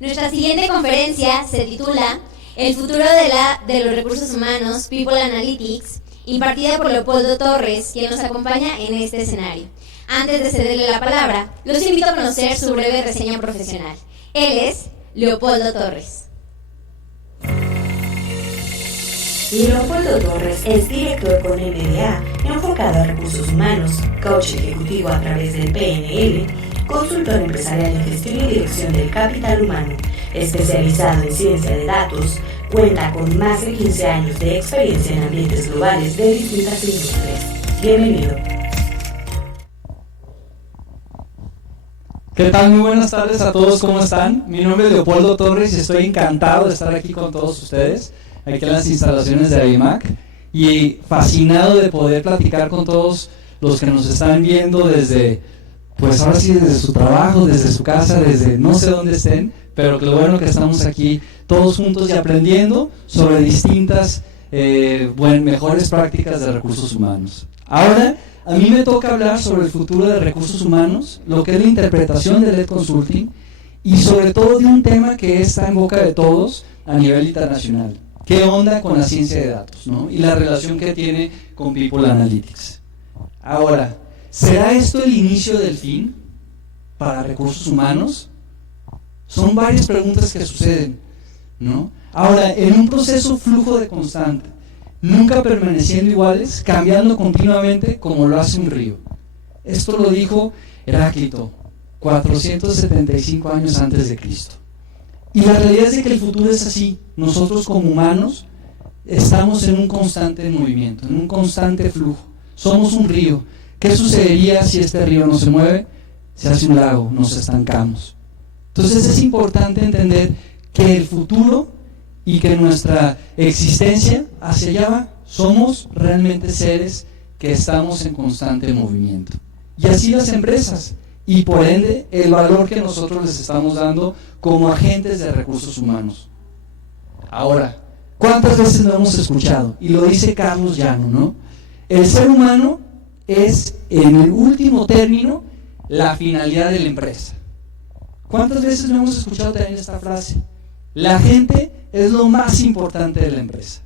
Nuestra siguiente conferencia se titula El futuro de los recursos humanos, People Analytics, impartida por Leopoldo Torres, quien nos acompaña en este escenario. Antes de cederle la palabra, los invito a conocer su breve reseña profesional. Él es Leopoldo Torres. Leopoldo Torres es director con MBA, enfocado a recursos humanos, coach ejecutivo a través del PNL, consultor empresarial en gestión y dirección del capital humano, especializado en ciencia de datos, cuenta con más de 15 años de experiencia en ambientes globales de distintas industrias. Bienvenido. ¿Qué tal? Muy buenas tardes a todos, ¿cómo están? Mi nombre es Leopoldo Torres y estoy encantado de estar aquí con todos ustedes, aquí en las instalaciones de ABIMAC, y fascinado de poder platicar con todos los que nos están viendo desde, pues ahora sí, desde su trabajo, desde su casa, desde no sé dónde estén, pero que lo bueno que estamos aquí todos juntos y aprendiendo sobre distintas mejores prácticas de recursos humanos. Ahora, a mí me toca hablar sobre el futuro de recursos humanos, lo que es la interpretación del LED Consulting y sobre todo de un tema que está en boca de todos a nivel internacional. ¿Qué onda con la ciencia de datos, ¿no? Y la relación que tiene con People Analytics? Ahora, ¿será esto el inicio del fin para recursos humanos? Son varias preguntas que suceden, ¿no? Ahora, en un proceso flujo de constante, nunca permaneciendo iguales, cambiando continuamente como lo hace un río. Esto lo dijo Heráclito, 475 años antes de Cristo. Y la realidad es de que el futuro es así. Nosotros como humanos estamos en un constante movimiento, en un constante flujo. Somos un río. ¿Qué sucedería si este río no se mueve? Se hace un lago, nos estancamos. Entonces es importante entender que el futuro y que nuestra existencia hacia allá va. Somos realmente seres que estamos en constante movimiento. Y así las empresas. Y por ende, el valor que nosotros les estamos dando como agentes de recursos humanos. Ahora, ¿cuántas veces lo hemos escuchado? Y lo dice Carlos Llano, ¿no? El ser humano es, en el último término, la finalidad de la empresa. ¿Cuántas veces lo hemos escuchado también esta frase? La gente es lo más importante de la empresa.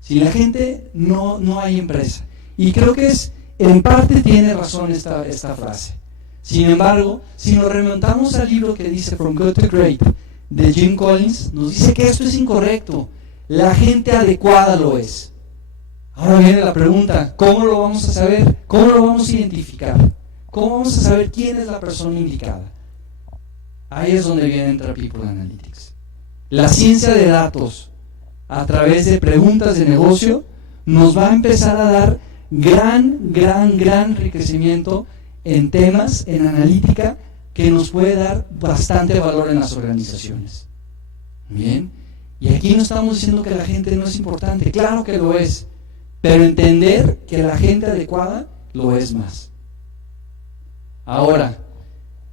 Sin la gente no hay empresa. Y creo que en parte tiene razón esta frase. Sin embargo, si nos remontamos al libro que dice From Good to Great de Jim Collins, nos dice que esto es incorrecto. La gente adecuada lo es. Ahora viene la pregunta, ¿cómo lo vamos a saber? ¿Cómo lo vamos a identificar? ¿Cómo vamos a saber quién es la persona indicada? Ahí es donde viene a entrar People Analytics. La ciencia de datos, a través de preguntas de negocio, nos va a empezar a dar gran enriquecimiento en temas, en analítica, que nos puede dar bastante valor en las organizaciones. Bien, y aquí no estamos diciendo que la gente no es importante, claro que lo es, pero entender que la gente adecuada lo es más. Ahora,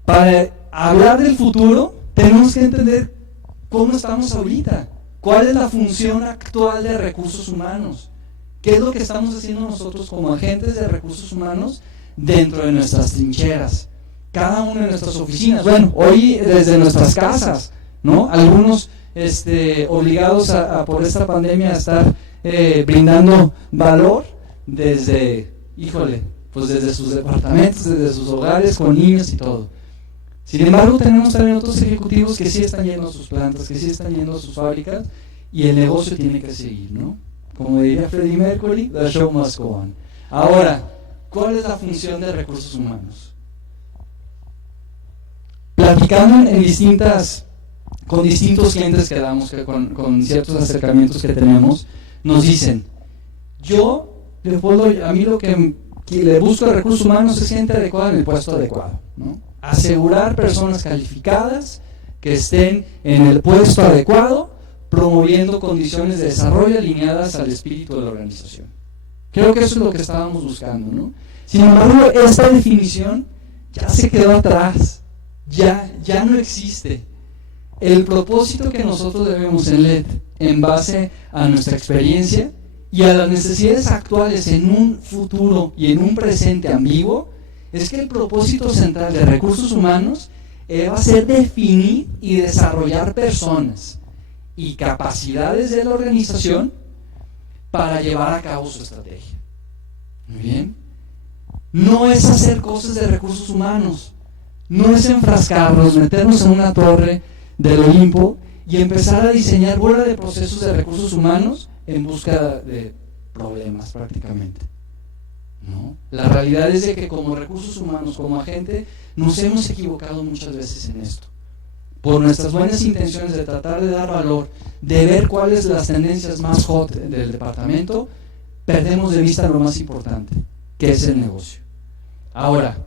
para hablar del futuro, tenemos que entender cómo estamos ahorita, cuál es la función actual de recursos humanos, qué es lo que estamos haciendo nosotros como agentes de recursos humanos dentro de nuestras trincheras, cada una de nuestras oficinas, bueno, hoy desde nuestras casas, ¿no? Algunos obligados por esta pandemia a estar brindando valor desde sus departamentos, desde sus hogares, con niños y todo. Sin embargo, tenemos también otros ejecutivos que sí están yendo a sus plantas, que sí están yendo a sus fábricas, y el negocio tiene que seguir, ¿no? Como diría Freddie Mercury, the show must go on. Ahora, ¿cuál es la función de recursos humanos? Platicando con distintos clientes que damos, con ciertos acercamientos que tenemos, nos dicen, a mí lo que le busco a recursos humanos es gente adecuada en el puesto adecuado, ¿no? Asegurar personas calificadas que estén en el puesto adecuado, promoviendo condiciones de desarrollo alineadas al espíritu de la organización. Creo que eso es lo que estábamos buscando, ¿no? Sin embargo, esta definición ya se quedó atrás, ya no existe. El propósito que nosotros debemos en LED, en base a nuestra experiencia y a las necesidades actuales en un futuro y en un presente ambiguo, es que el propósito central de recursos humanos va a ser definir y desarrollar personas y capacidades de la organización para llevar a cabo su estrategia. Muy bien. No es hacer cosas de recursos humanos, no es enfrascarnos, meternos en una torre del Olimpo y empezar a diseñar bola de procesos de recursos humanos en busca de problemas prácticamente. ¿No? La realidad es de que como recursos humanos, como agente, nos hemos equivocado muchas veces en esto. Por nuestras buenas intenciones de tratar de dar valor, de ver cuáles las tendencias más hot del departamento, perdemos de vista lo más importante, que es el negocio. Ahora,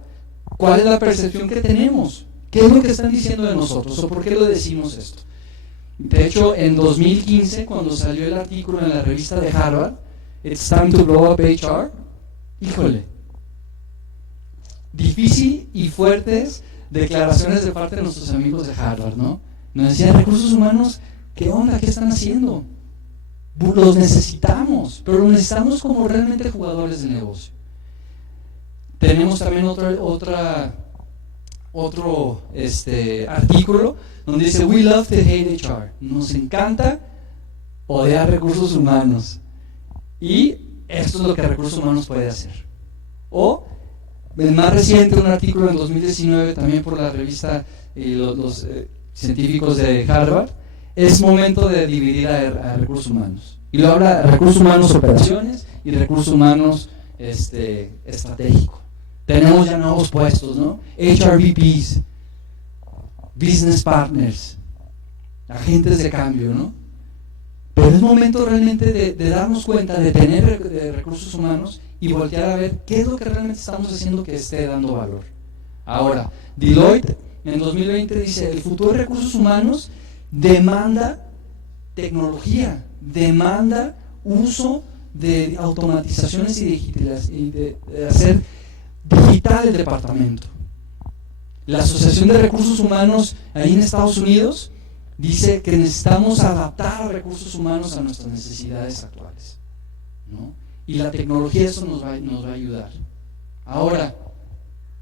¿cuál es la percepción que tenemos? ¿Qué es lo que están diciendo de nosotros? ¿O por qué lo decimos esto? De hecho, en 2015, cuando salió el artículo en la revista de Harvard, It's Time to Blow Up HR, híjole, difícil y fuertes declaraciones de parte de nuestros amigos de Harvard, ¿no? Nos decían, recursos humanos, ¿qué onda? ¿Qué están haciendo? Los necesitamos, pero los necesitamos como realmente jugadores de negocio. Tenemos también otro artículo donde dice, we love to hate HR. Nos encanta odiar recursos humanos. Y esto es lo que recursos humanos puede hacer. O, el más reciente, un artículo en 2019, también por la revista y los científicos de Harvard, es momento de dividir a recursos humanos. Y lo habla de recursos humanos operaciones y recursos humanos estratégico. Tenemos ya nuevos puestos, ¿no? HRVPs, business partners, agentes de cambio, ¿no? Pero es momento realmente de darnos cuenta, de tener recursos humanos y voltear a ver qué es lo que realmente estamos haciendo que esté dando valor. Ahora, Deloitte en 2020 dice, el futuro de recursos humanos demanda tecnología, demanda uso de automatizaciones y de hacer digital el departamento. La Asociación de Recursos Humanos ahí en Estados Unidos dice que necesitamos adaptar a recursos humanos a nuestras necesidades actuales, ¿no? Y la tecnología eso nos va a ayudar. Ahora,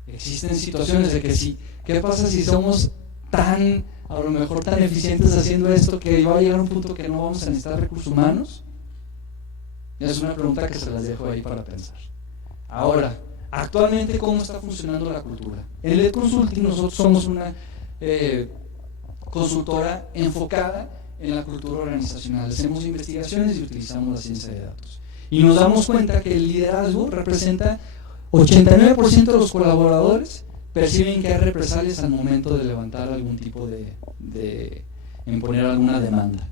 existen situaciones de que sí, ¿qué pasa si somos a lo mejor tan eficientes haciendo esto que va a llegar a un punto que no vamos a necesitar recursos humanos? Es una pregunta que se las dejo ahí para pensar. Ahora, actualmente, ¿cómo está funcionando la cultura? En LED Consulting nosotros somos una consultora enfocada en la cultura organizacional. Hacemos investigaciones y utilizamos la ciencia de datos. Y nos damos cuenta que el liderazgo representa 89% de los colaboradores perciben que hay represalias al momento de levantar algún tipo de imponer alguna demanda.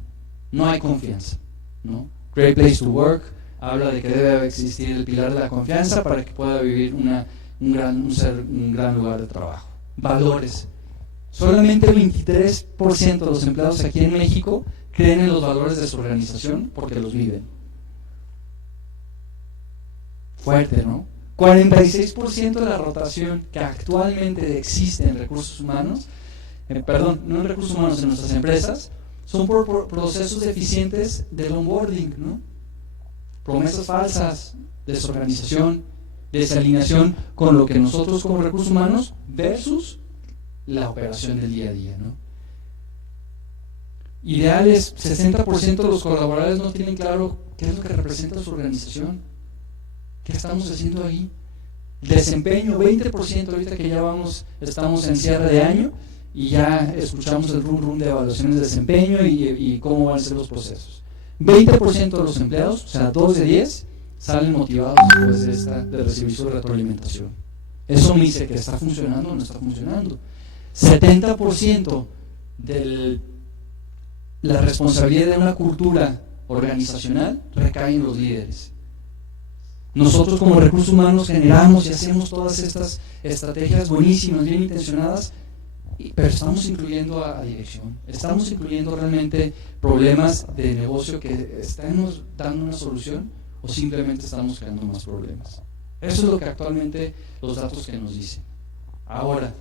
No hay confianza, ¿no? Great Place to Work habla de que debe existir el pilar de la confianza para que pueda vivir un gran lugar de trabajo. Valores. Solamente el 23% de los empleados aquí en México creen en los valores de su organización porque los viven. Fuerte, ¿no? 46% de la rotación que actualmente existe en recursos humanos, no en recursos humanos, en nuestras empresas, son por procesos deficientes del onboarding, ¿no? Promesas falsas, desorganización, desalineación con lo que nosotros como recursos humanos versus la operación del día a día, ¿no? Ideales, 60% de los colaboradores no tienen claro qué es lo que representa su organización, qué estamos haciendo ahí. Desempeño, 20%, ahorita que ya estamos en cierre de año y ya escuchamos el rum de evaluaciones de desempeño y cómo van a ser los procesos. 20% de los empleados, o sea, 2 de 10, salen motivados después de recibir su retroalimentación. Eso me dice que está funcionando o no está funcionando. 70% de la responsabilidad de una cultura organizacional recae en los líderes. Nosotros como recursos humanos generamos y hacemos todas estas estrategias buenísimas, bien intencionadas, pero estamos incluyendo a dirección, estamos incluyendo realmente problemas de negocio que estamos dando una solución o simplemente estamos creando más problemas. Eso es lo que actualmente los datos que nos dicen. Ahora,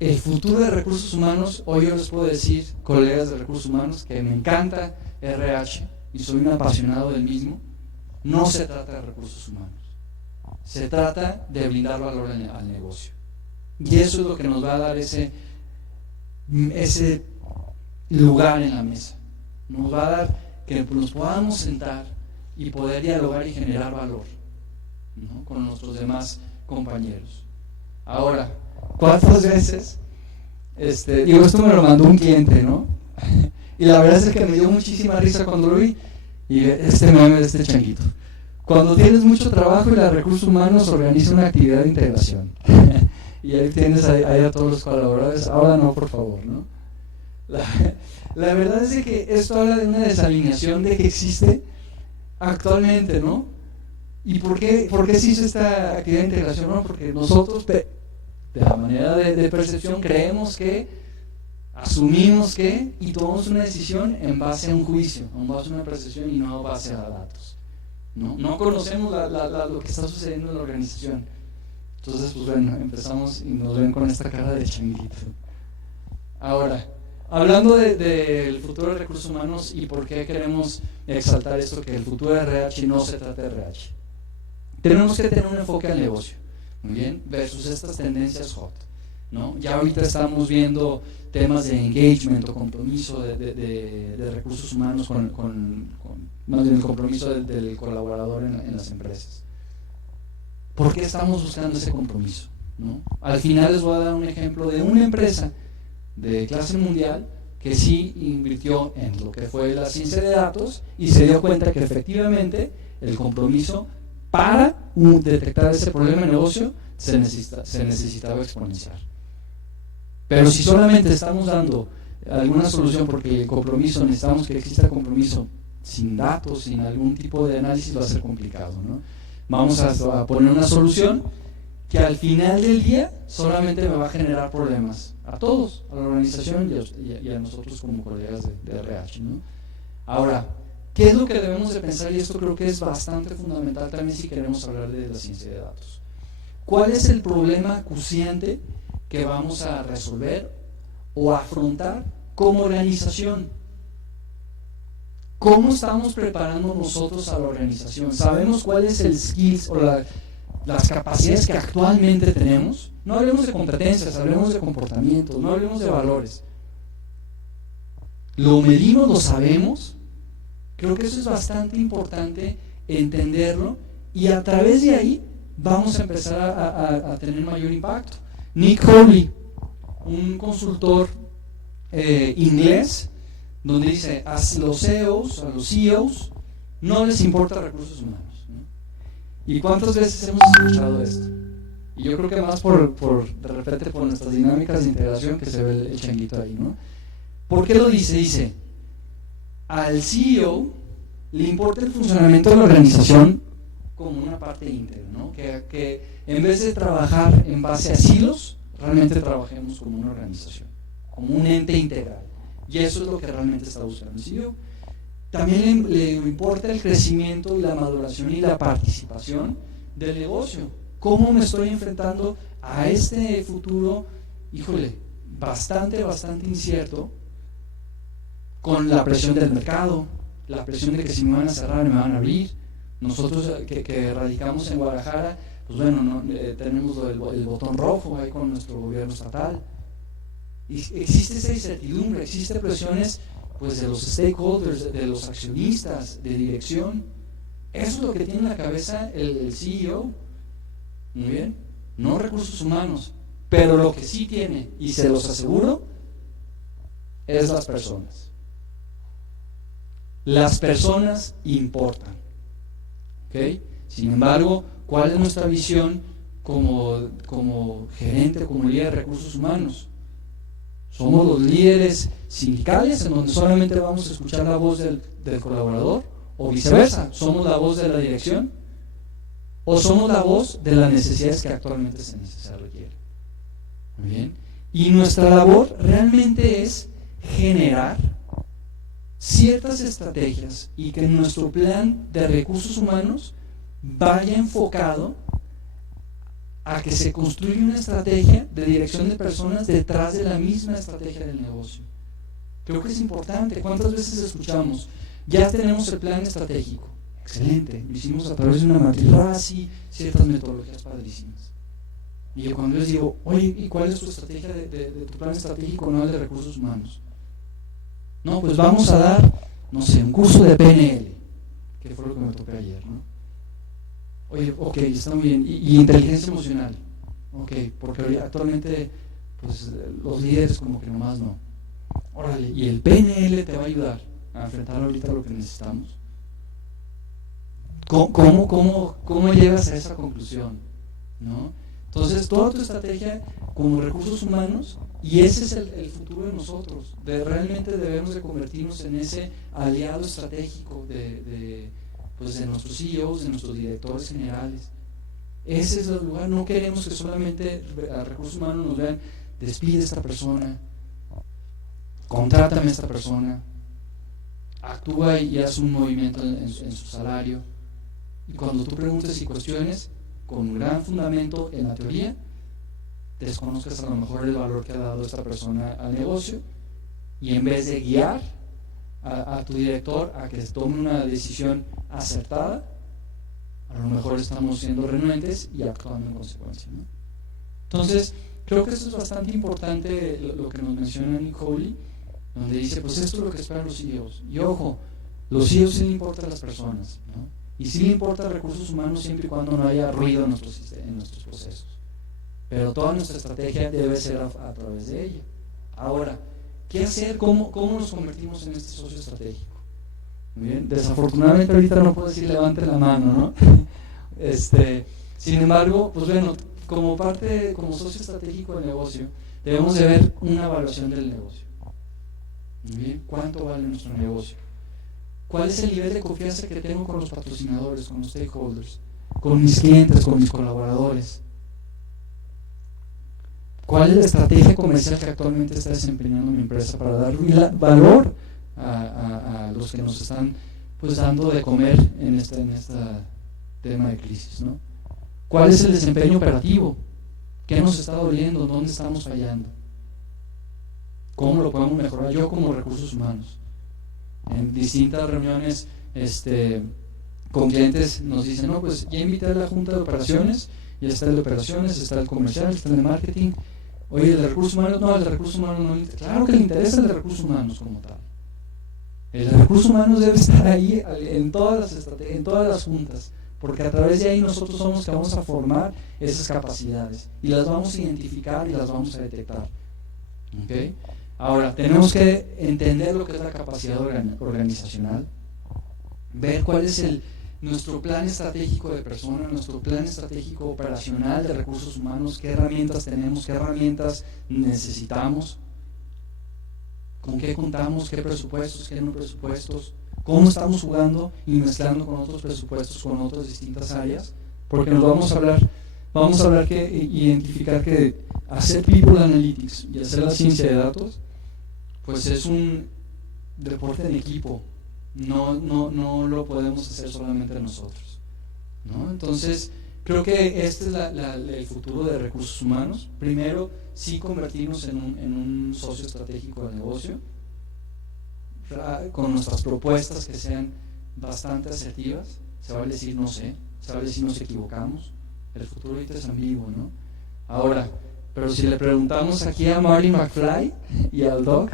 el futuro de recursos humanos, hoy yo les puedo decir, colegas de recursos humanos, que me encanta RH y soy un apasionado del mismo. No se trata de recursos humanos, se trata de brindar valor al negocio. Y eso es lo que nos va a dar ese lugar en la mesa. Nos va a dar que nos podamos sentar y poder dialogar y generar valor, ¿no?, con nuestros demás compañeros. Ahora, ¿cuántas veces? Esto me lo mandó un cliente, ¿no? Y la verdad es que me dio muchísima risa cuando lo vi. Y meme de este changuito. Cuando tienes mucho trabajo y los recursos humanos organiza una actividad de integración. Y ahí tienes ahí a todos los colaboradores. Ahora no, por favor, ¿no? La verdad es que esto habla de una desalineación de que existe actualmente, ¿no? ¿Y por qué se hizo esta actividad de integración? No, porque nosotros, de la manera de percepción, creemos que, asumimos que, y tomamos una decisión en base a un juicio, en base a una percepción y no en base a datos. No conocemos lo que está sucediendo en la organización. Entonces, pues bueno, empezamos y nos ven con esta cara de changuito. Ahora, hablando del futuro de recursos humanos y por qué queremos exaltar esto, que el futuro de RH no se trata de RH. Tenemos que tener un enfoque al negocio, muy bien, versus estas tendencias hot, ¿no? Ya ahorita estamos viendo temas de engagement o compromiso de recursos humanos más bien el compromiso del colaborador en las empresas. ¿Por qué estamos buscando ese compromiso, ¿no? Al final les voy a dar un ejemplo de una empresa de clase mundial que sí invirtió en lo que fue la ciencia de datos y se dio cuenta que efectivamente el compromiso para detectar ese problema de negocio se necesitaba exponenciar. Pero si solamente estamos dando alguna solución porque el compromiso, necesitamos que exista compromiso sin datos, sin algún tipo de análisis, va a ser complicado, ¿no? Vamos a poner una solución que al final del día solamente me va a generar problemas a todos, a la organización y a nosotros como colegas de RH, ¿no? Ahora, ¿qué es lo que debemos de pensar? Y esto creo que es bastante fundamental también si queremos hablar de la ciencia de datos. ¿Cuál es el problema acuciante que vamos a resolver o afrontar como organización? ¿Cómo estamos preparando nosotros a la organización? ¿Sabemos cuál es el skills o las capacidades que actualmente tenemos? No hablemos de competencias, hablemos de comportamientos, no hablemos de valores. ¿Lo medimos, lo sabemos? Creo que eso es bastante importante entenderlo y a través de ahí vamos a empezar a tener mayor impacto. Nick Hawley, un consultor inglés, donde dice a los CEOs no les importa recursos humanos, ¿no? ¿Y cuántas veces hemos escuchado esto? Y yo creo que más de repente por nuestras dinámicas de integración que se ve el changuito ahí, ¿no? ¿Por qué lo dice? Dice, al CEO le importa el funcionamiento de la organización como una parte íntegra, ¿no? Que en vez de trabajar en base a silos, realmente trabajemos como una organización, como un ente integral. Y eso es lo que realmente está buscando el CEO. También le importa el crecimiento y la maduración y la participación del negocio. ¿Cómo me estoy enfrentando a este futuro, híjole, bastante incierto, con la presión del mercado, la presión de que si me van a cerrar, me van a abrir? Nosotros que radicamos en Guadalajara, pues bueno, tenemos el botón rojo ahí con nuestro gobierno estatal. Y existe esa incertidumbre, existen presiones pues de los stakeholders, de los accionistas, de dirección. Eso es lo que tiene en la cabeza el CEO. Muy bien, no recursos humanos, pero lo que sí tiene, y se los aseguro, es las personas. Las personas importan, ¿ok? Sin embargo, ¿cuál es nuestra visión como gerente, como líder de recursos humanos? ¿Somos los líderes sindicales en donde solamente vamos a escuchar la voz del colaborador? ¿O viceversa? ¿Somos la voz de la dirección? ¿O somos la voz de las necesidades que actualmente se requieren? Muy bien. Y nuestra labor realmente es generar ciertas estrategias y que nuestro plan de recursos humanos vaya enfocado a que se construya una estrategia de dirección de personas detrás de la misma estrategia del negocio. Creo que es importante. ¿Cuántas veces escuchamos? Ya tenemos el plan estratégico. Excelente. Lo hicimos a través de una matriz RACI, ciertas metodologías padrísimas. Y yo cuando les digo, oye, ¿y cuál es tu estrategia de tu plan estratégico anual de recursos humanos? No, pues vamos a dar, no sé, un curso de PNL, que fue lo que me tocó ayer, ¿no? Oye, ok, está muy bien. Y inteligencia emocional, ok, porque actualmente pues los líderes como que nomás no. Órale, y el PNL te va a ayudar a enfrentar ahorita lo que necesitamos. ¿Cómo llegas a esa conclusión? ¿No? Entonces, toda tu estrategia como recursos humanos, y ese es el futuro de nosotros, realmente debemos de convertirnos en ese aliado estratégico de nuestros CEOs, de nuestros directores generales. Ese es el lugar. No queremos que solamente a recursos humanos nos vean, despide a esta persona, contrátame a esta persona, actúa y haz un movimiento en su salario. Y cuando tú preguntes y cuestiones con un gran fundamento en la teoría, desconozcas a lo mejor el valor que ha dado esta persona al negocio, y en vez de guiar a tu director a que tome una decisión acertada, a lo mejor estamos siendo renuentes y actuando en consecuencia, ¿no? Entonces, creo que eso es bastante importante lo que nos menciona Nick Holey, donde dice, pues esto es lo que esperan los CEOs. Y ojo, los CEOs sí le importan las personas, ¿no? Y sí le importa recursos humanos siempre y cuando no haya ruido en nuestros procesos. Pero toda nuestra estrategia debe ser a través de ella. Ahora, ¿qué hacer? ¿Cómo nos convertimos en este socio estratégico? Muy bien, desafortunadamente ahorita no puedo decir levante la mano, ¿no? Sin embargo, pues bueno, como socio estratégico del negocio, debemos de ver una evaluación del negocio. Muy bien, ¿cuánto vale nuestro negocio? ¿Cuál es el nivel de confianza que tengo con los patrocinadores, con los stakeholders, con mis clientes, con mis colaboradores? ¿Cuál es la estrategia comercial que actualmente está desempeñando mi empresa para dar valor a los que nos están pues dando de comer en este tema de crisis, ¿no? ¿Cuál es el desempeño operativo? ¿Qué nos está doliendo? ¿Dónde estamos fallando? ¿Cómo lo podemos mejorar? Yo como recursos humanos, en distintas reuniones con clientes nos dicen, no, pues ya invité a la junta de operaciones, ya está el de operaciones, está el comercial, está el de marketing. Oye, el de recursos humanos, no, el de recursos humanos no le interesa. Claro que le interesa el de recursos humanos como tal. El de recursos humanos debe estar ahí en todas las juntas, porque a través de ahí nosotros somos los que vamos a formar esas capacidades y las vamos a identificar y las vamos a detectar. ¿Okay? Ahora, tenemos que entender lo que es la capacidad organizacional, ver cuál es nuestro plan estratégico de persona, nuestro plan estratégico operacional de recursos humanos, qué herramientas tenemos, qué herramientas necesitamos, con qué contamos, qué presupuestos, qué no presupuestos, cómo estamos jugando y mezclando con otros presupuestos, con otras distintas áreas, porque nos vamos a hablar que identificar que hacer People Analytics y hacer la ciencia de datos, pues es un deporte en equipo. No lo podemos hacer solamente nosotros, ¿no? Entonces, creo que este es el futuro de recursos humanos. Primero, sí convertirnos en un socio estratégico del negocio, con nuestras propuestas que sean bastante asertivas. Se vale decir no sé, se vale decir nos equivocamos. El futuro ahorita es ambiguo, ¿no? Ahora, pero si le preguntamos aquí a Marty McFly y al Doc,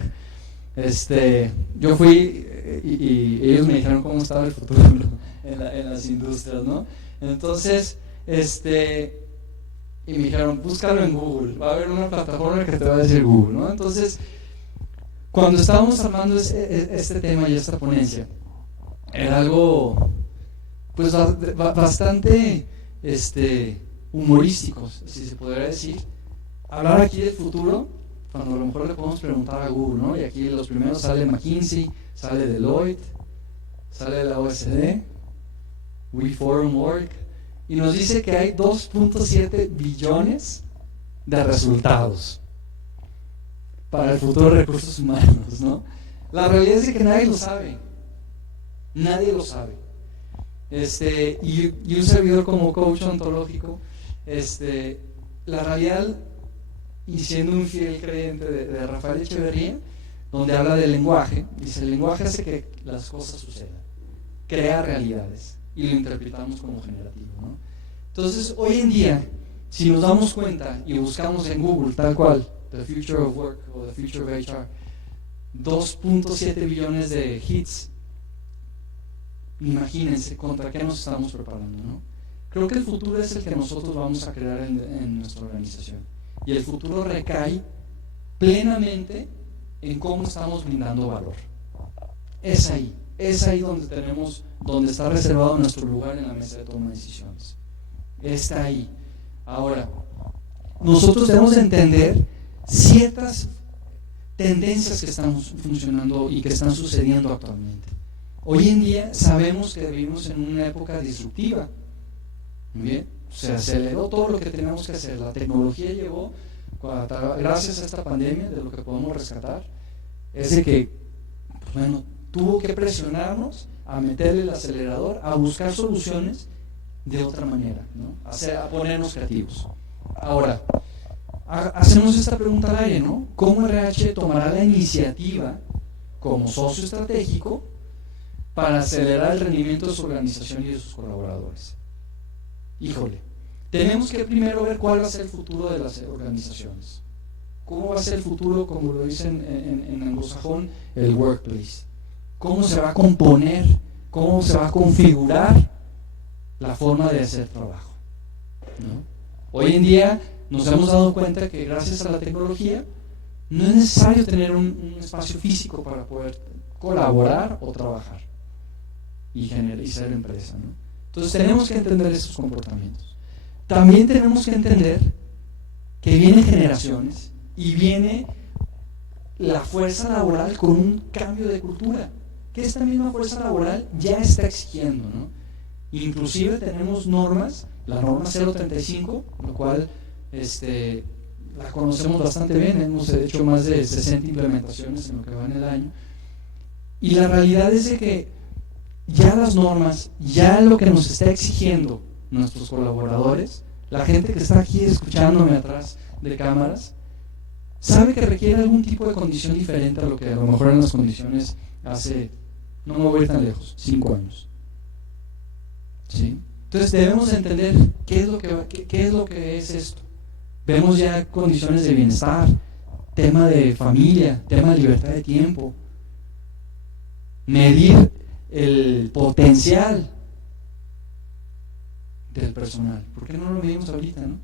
yo fui y ellos me dijeron cómo estaba el futuro en las industrias, ¿no? Entonces, y me dijeron, búscalo en Google, va a haber una plataforma que te va a decir Google, ¿no? Entonces, cuando estábamos armando este tema y esta ponencia, era algo, pues, bastante, humorístico, si se podría decir. Hablar aquí del futuro, cuando a lo mejor le podemos preguntar a Google, ¿no? Y aquí los primeros sale McKinsey, sale Deloitte, sale la OSD, WeForumOrg, y nos dice que hay 2.7 billones de resultados para el futuro de recursos humanos, ¿no? La realidad es que nadie lo sabe. Nadie lo sabe. Y un servidor como coach ontológico, la realidad, y siendo un fiel creyente de Rafael Echeverría, donde habla del lenguaje, dice, el lenguaje hace que las cosas sucedan, crea realidades, y lo interpretamos como generativo, ¿no? Entonces, hoy en día, si nos damos cuenta y buscamos en Google tal cual, The Future of Work o The Future of HR, 2.7 billones de hits, imagínense contra qué nos estamos preparando, ¿no? Creo que el futuro es el que nosotros vamos a crear en nuestra organización, y el futuro recae plenamente en cómo estamos brindando valor. Es ahí donde está reservado nuestro lugar en la mesa de toma de decisiones. Está ahí. Ahora, nosotros debemos de entender ciertas tendencias que están funcionando y que están sucediendo actualmente. Hoy en día sabemos que vivimos en una época disruptiva. Bien, se aceleró todo lo que teníamos que hacer. La tecnología llegó, gracias a esta pandemia, de lo que podemos rescatar, es de que, pues bueno, tuvo que presionarnos a meterle el acelerador, a buscar soluciones de otra manera, ¿no? A ponernos creativos. Ahora, hacemos esta pregunta al aire, ¿no? ¿Cómo RH tomará la iniciativa como socio estratégico para acelerar el rendimiento de su organización y de sus colaboradores? Híjole, tenemos que primero ver cuál va a ser el futuro de las organizaciones. ¿Cómo va a ser el futuro, como lo dicen en anglosajón, el workplace? ¿Cómo se va a componer? ¿Cómo se va a configurar la forma de hacer trabajo? ¿No? Hoy en día nos hemos dado cuenta que gracias a la tecnología no es necesario tener un espacio físico para poder colaborar o trabajar y ser empresa, ¿no? Entonces tenemos que entender esos comportamientos. También tenemos que entender que vienen generaciones y viene la fuerza laboral con un cambio de cultura, que esta misma fuerza laboral ya está exigiendo, ¿no? Inclusive tenemos normas, la norma 035, lo cual la conocemos bastante bien, hemos hecho más de 60 implementaciones en lo que va en el año, y la realidad es de que ya las normas, ya lo que nos está exigiendo nuestros colaboradores, la gente que está aquí escuchándome atrás de cámaras, sabe que requiere algún tipo de condición diferente a lo que a lo mejor eran las condiciones hace, no me voy a ir tan lejos, 5 años. ¿Sí? Entonces debemos entender qué es lo que es esto. Vemos ya condiciones de bienestar, tema de familia, tema de libertad de tiempo, medir el potencial del personal. ¿Por qué no lo medimos ahorita, no?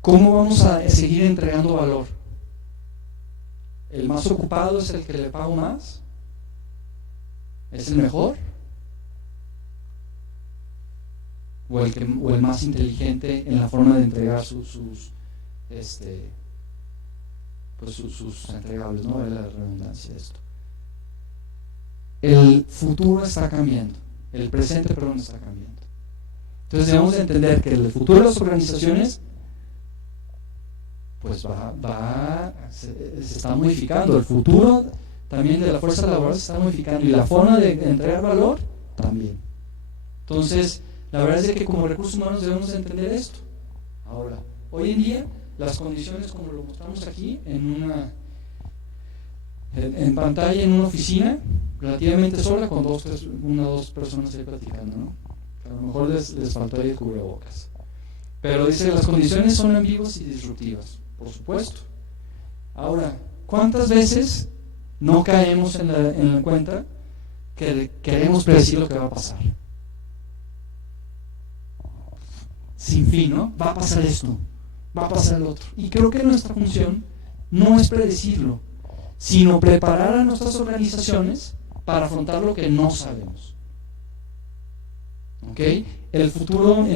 ¿Cómo vamos a seguir entregando valor? ¿El más ocupado es el que le pago más? ¿Es el mejor? ¿O el más inteligente en la forma de entregar sus entregables, ¿no? Es la redundancia de esto. El futuro está cambiando, el presente, perdón, está cambiando. Entonces debemos de entender que el futuro de las organizaciones pues se está modificando, el futuro también de la fuerza laboral se está modificando y la forma de entregar valor también. Entonces, la verdad es que como recursos humanos debemos de entender esto. Ahora, hoy en día, las condiciones como lo mostramos aquí en pantalla, en una oficina relativamente sola, con una o dos personas ahí platicando, ¿no? A lo mejor les faltó ahí el cubrebocas. Pero dice que las condiciones son ambiguas y disruptivas, por supuesto. Ahora, ¿cuántas veces no caemos en la cuenta que queremos predecir lo que va a pasar? Sin fin, ¿no? Va a pasar esto, va a pasar el otro. Y creo que nuestra función no es predecirlo, sino preparar a nuestras organizaciones para afrontar lo que no sabemos. ¿Ok? El futuro,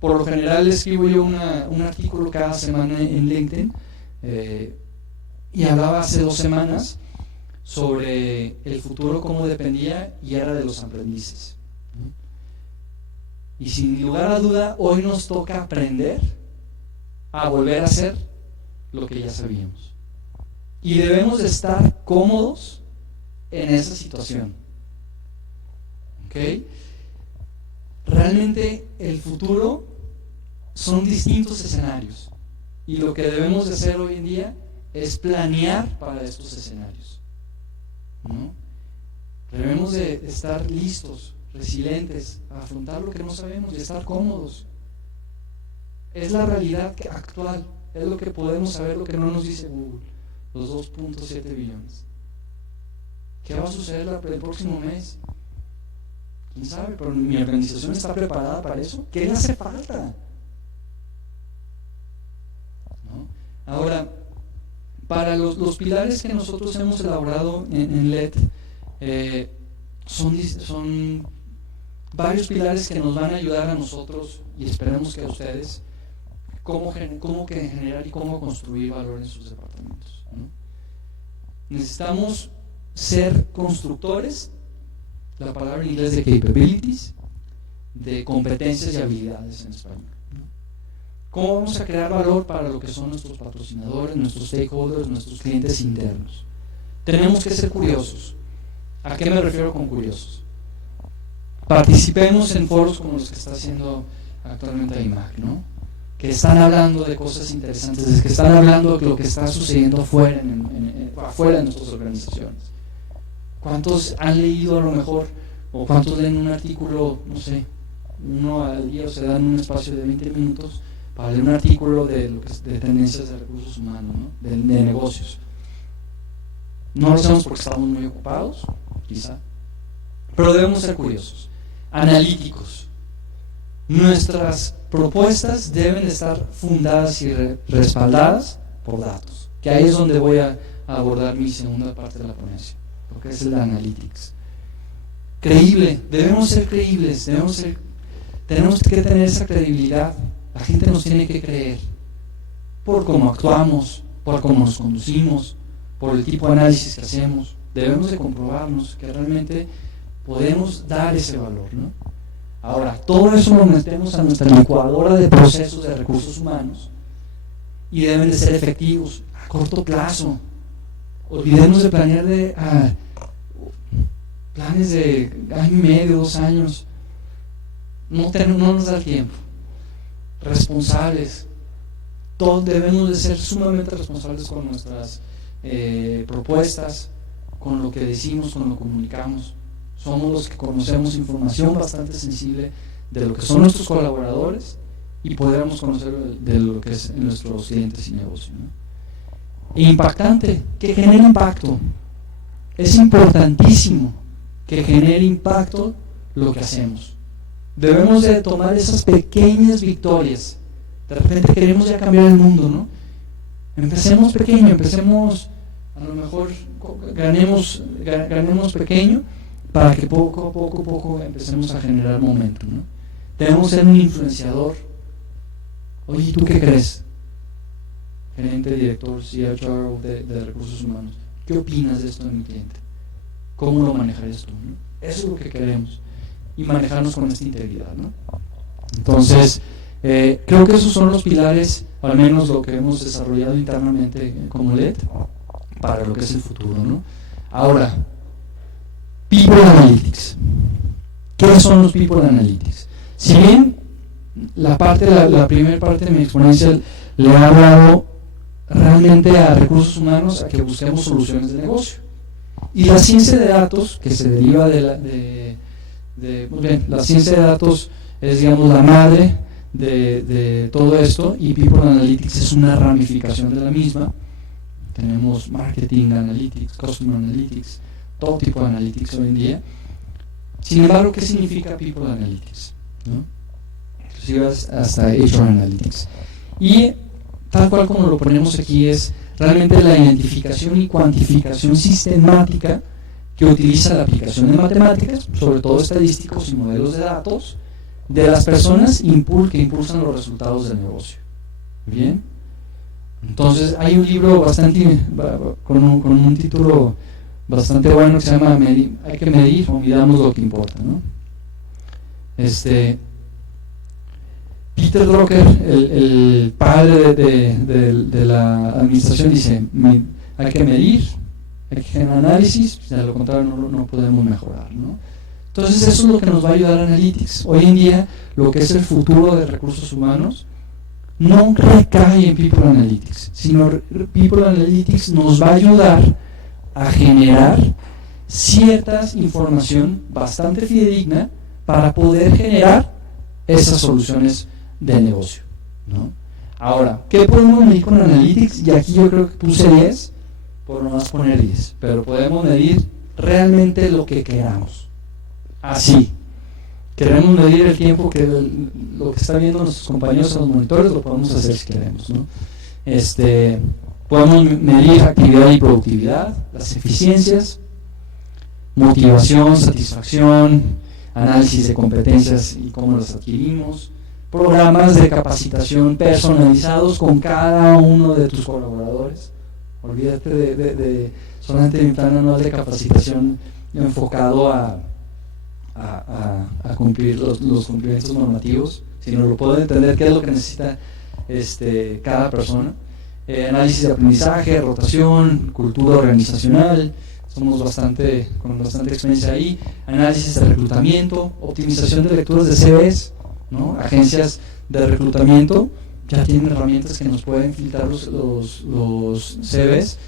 por lo general escribo yo un artículo cada semana en LinkedIn, y hablaba hace 2 semanas sobre el futuro, cómo dependía y era de los aprendices. Y sin lugar a duda, hoy nos toca aprender a volver a hacer lo que ya sabíamos. Y debemos de estar cómodos en esa situación. ¿Ok? Realmente el futuro son distintos escenarios. Y lo que debemos de hacer hoy en día es planear para estos escenarios, ¿no? Debemos de estar listos resilientes a afrontar lo que no sabemos y estar cómodos. Es la realidad actual, es lo que podemos saber, lo que no nos dice Google, los 2.7 billones. ¿Qué va a suceder el próximo mes? ¿Quién sabe? Pero mi organización está preparada para eso. ¿Qué le hace falta? ¿No? Ahora, para los pilares que nosotros hemos elaborado en LED, son varios pilares que nos van a ayudar a nosotros y esperemos que a ustedes cómo generar y cómo construir valor en sus departamentos, ¿no? Necesitamos ser constructores, la palabra en inglés de capabilities, de competencias y habilidades en español, ¿no? ¿Cómo vamos a crear valor para lo que son nuestros patrocinadores, nuestros stakeholders, nuestros clientes internos? Tenemos que ser curiosos. ¿A qué me refiero con curiosos? Participemos en foros como los que está haciendo actualmente IMAC, ¿no? Que están hablando de cosas interesantes, que están hablando de lo que está sucediendo afuera de nuestras organizaciones. ¿Cuántos han leído a lo mejor, o cuántos leen un artículo, no sé, uno al día, o se dan un espacio de 20 minutos para leer un artículo de tendencias de recursos humanos, ¿no? de negocios? No lo hacemos porque estamos muy ocupados, quizá, pero debemos ser curiosos, analíticos. Nuestras propuestas deben estar fundadas y respaldadas por datos, que ahí es donde voy a abordar mi segunda parte de la ponencia, porque es el analytics. Creíble, debemos ser creíbles, tenemos que tener esa credibilidad. La gente nos tiene que creer por cómo actuamos, por cómo nos conducimos, por el tipo de análisis que hacemos. Debemos de comprobarnos que realmente podemos dar ese valor, ¿no? Ahora, todo eso lo metemos a nuestra licuadora de procesos de recursos humanos y deben de ser efectivos a corto plazo. Olvidemos de planear planes de año y medio, 2 años. No nos da el tiempo. Responsables. Todos debemos de ser sumamente responsables con nuestras propuestas, con lo que decimos, con lo que comunicamos. Somos los que conocemos información bastante sensible de lo que son nuestros colaboradores y podremos conocer de lo que es nuestros clientes y negocios, ¿no? E impactante, que genere impacto. Es importantísimo que genere impacto lo que hacemos. Debemos de tomar esas pequeñas victorias. De repente queremos ya cambiar el mundo, ¿no? Empecemos pequeño, a lo mejor ganemos pequeño, para que poco a poco empecemos a generar momentum, ¿no? Debemos ser un influenciador. Oye, ¿tú qué crees? Gerente, director, CHRO de recursos humanos, ¿qué opinas de esto de mi cliente? ¿Cómo lo manejarías tú, ¿no? Eso es lo que queremos, y manejarnos con esta integridad, ¿no? Entonces, creo que esos son los pilares, al menos lo que hemos desarrollado internamente como LED, para lo que es el futuro, ¿no? Ahora, People Analytics. ¿Qué son los People Analytics? Si bien la primera parte de mi exponencia le ha hablado realmente a recursos humanos a que busquemos soluciones de negocio, y la ciencia de datos, que se deriva la ciencia de datos es, digamos, la madre de todo esto, y People Analytics es una ramificación de la misma. Tenemos Marketing Analytics, Customer Analytics, todo tipo de analytics hoy en día. Sin embargo, ¿qué significa People Analytics? ¿No? Inclusive hasta HR Analytics. Y tal cual como lo ponemos aquí, es realmente la identificación y cuantificación sistemática que utiliza la aplicación de matemáticas, sobre todo estadísticos y modelos de datos, de las personas que impulsan los resultados del negocio. ¿Bien? Entonces, hay un libro con un título bastante bueno que se llama Hay que medir o midamos lo que importa, ¿no? Peter Drucker, el padre de la administración, dice: hay que medir, hay que generar análisis, de lo contrario no podemos mejorar, ¿no? Entonces, eso es lo que nos va a ayudar a Analytics. Hoy en día, lo que es el futuro de recursos humanos no recae en People Analytics, sino People Analytics nos va a ayudar a generar cierta información bastante fidedigna para poder generar esas soluciones de negocio, ¿no? Ahora, ¿qué podemos medir con Analytics? Y aquí yo creo que puse 10, por no más poner 10, pero podemos medir realmente lo que queramos. Así. Queremos medir el tiempo que lo que están viendo nuestros compañeros en los monitores, lo podemos hacer si queremos, ¿no? Podemos medir actividad y productividad, las eficiencias, motivación, satisfacción, análisis de competencias y cómo las adquirimos, programas de capacitación personalizados con cada uno de tus colaboradores. Olvídate de solamente mi plan anual de capacitación enfocado a cumplir los cumplimientos normativos, sino lo puedo entender qué es lo que necesita cada persona. Análisis de aprendizaje, rotación, cultura organizacional, somos con bastante experiencia ahí. Análisis de reclutamiento, optimización de lecturas de CVs, ¿no? Agencias de reclutamiento ya tienen herramientas que nos pueden filtrar los CVs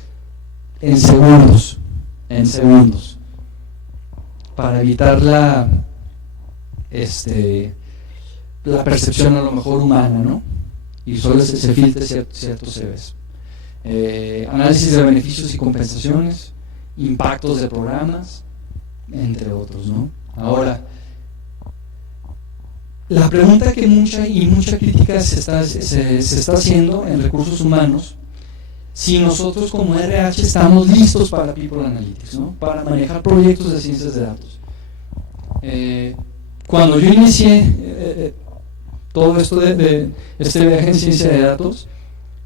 en segundos, para evitar la percepción a lo mejor humana, ¿no? Y solo se filtre ciertos CVs. Análisis de beneficios y compensaciones, impactos de programas, entre otros, ¿no? Ahora, la pregunta que mucha crítica se está haciendo en recursos humanos, si nosotros como RH estamos listos para People Analytics, ¿no? Para manejar proyectos de ciencias de datos. Cuando yo inicié todo esto de este viaje en ciencia de datos,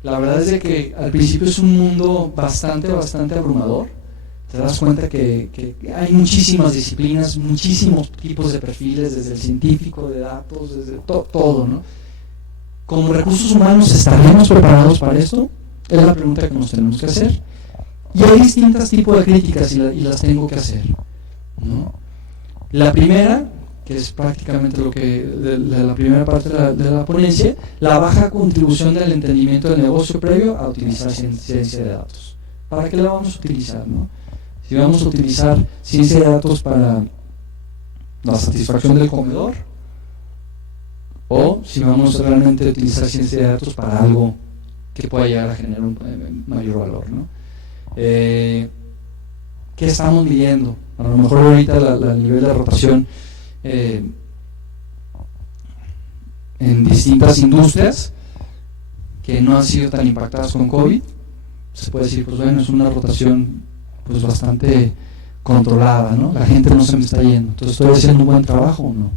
la verdad es de que al principio es un mundo bastante abrumador. Te das cuenta que hay muchísimas disciplinas, muchísimos tipos de perfiles, desde el científico, de datos, desde todo, ¿no? Como recursos humanos, ¿estaremos preparados para esto? Es la pregunta que nos tenemos que hacer. Y hay distintos tipos de críticas y las tengo que hacer, ¿no? La primera, que es prácticamente la primera parte de la ponencia, la baja contribución del entendimiento del negocio previo a utilizar ciencia de datos. ¿Para qué la vamos a utilizar, no? Si vamos a utilizar ciencia de datos para la satisfacción del comedor, o si vamos realmente a utilizar ciencia de datos para algo que pueda llegar a generar un mayor valor, ¿no? ¿Qué estamos midiendo? A lo mejor ahorita el nivel de rotación en distintas industrias que no han sido tan impactadas con COVID, se puede decir, pues bueno, es una rotación pues bastante controlada, ¿no? La gente no se me está yendo, entonces ¿estoy haciendo un buen trabajo o no?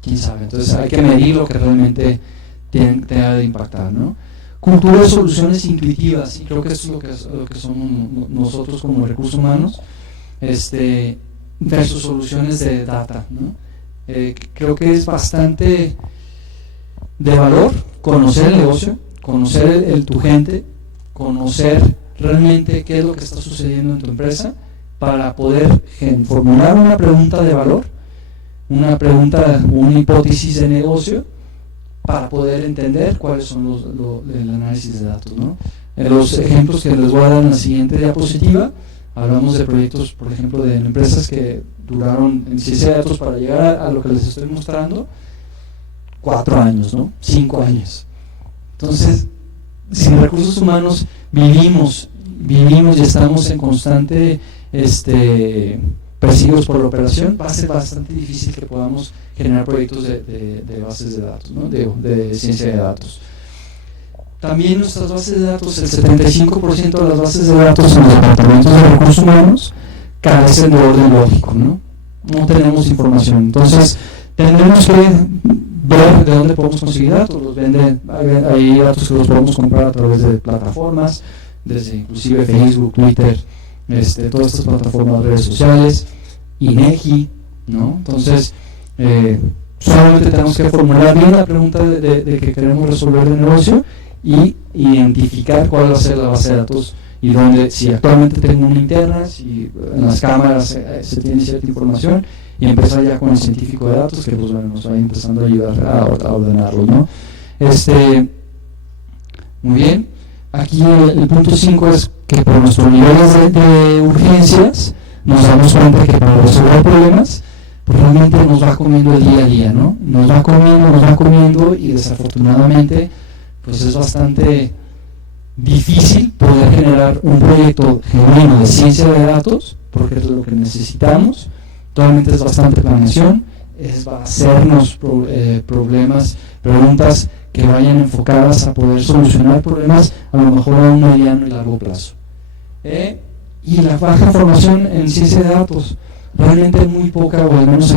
¿Quién sabe? Entonces hay que medir lo que realmente tenga de impactar, ¿no? Cultura de soluciones intuitivas, y creo que eso es lo que somos nosotros como recursos humanos, versus soluciones de data, ¿no? Creo que es bastante de valor conocer el negocio, conocer tu gente, conocer realmente qué es lo que está sucediendo en tu empresa, para poder formular una pregunta de valor, una hipótesis de negocio, para poder entender cuáles son el análisis de datos, ¿no? Los ejemplos que les voy a dar en la siguiente diapositiva, hablamos de proyectos, por ejemplo, de empresas que duraron en ciencia de datos para llegar a lo que les estoy mostrando, 4 años, ¿no? 5 años. Entonces, si en recursos humanos vivimos y estamos en constante perseguidos por la operación, va a ser bastante difícil que podamos generar proyectos de bases de datos, ¿no? de ciencia de datos. También nuestras bases de datos, el 75% de las bases de datos en los departamentos de recursos humanos carecen de orden lógico, ¿no? No tenemos información. Entonces, tendremos que ver de dónde podemos conseguir datos. Hay datos que los podemos comprar a través de plataformas, desde inclusive Facebook, Twitter, todas estas plataformas de redes sociales, INEGI, ¿no? Entonces, solamente tenemos que formular bien la pregunta de que queremos resolver el negocio y identificar cuál va a ser la base de datos y dónde, si actualmente tengo una interna, si en las cámaras se tiene cierta información, y empezar ya con el científico de datos que pues bueno, nos va empezando a ayudar a ordenarlo, ¿no? Muy bien, aquí el punto 5 es que por nuestros niveles de urgencias nos damos cuenta que para resolver problemas pues realmente nos va comiendo el día a día, ¿no? Nos va comiendo y desafortunadamente pues es bastante difícil poder generar un proyecto genuino de ciencia de datos, porque es lo que necesitamos. Actualmente es bastante planeación, es hacernos preguntas que vayan enfocadas a poder solucionar problemas a lo mejor a un mediano y largo plazo. Y la baja formación en ciencia de datos, realmente muy poca, o al menos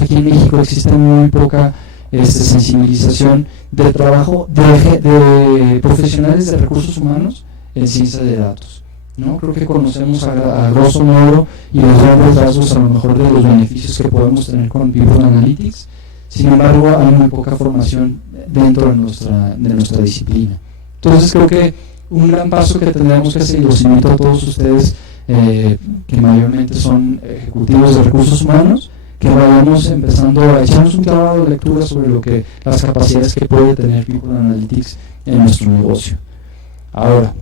aquí en México existe muy poca sensibilización del trabajo de profesionales de recursos humanos en ciencia de datos, ¿no? Creo que conocemos a grosso modo y los grandes rasgos a lo mejor de los beneficios que podemos tener con People Analytics. Sin embargo, hay muy poca formación dentro de nuestra disciplina. Entonces creo que un gran paso que tendremos que hacer, y los invito a todos ustedes que mayormente son ejecutivos de recursos humanos, que vayamos empezando a echarnos un clavado de lectura sobre las capacidades que puede tener People Analytics en nuestro negocio. Ahora,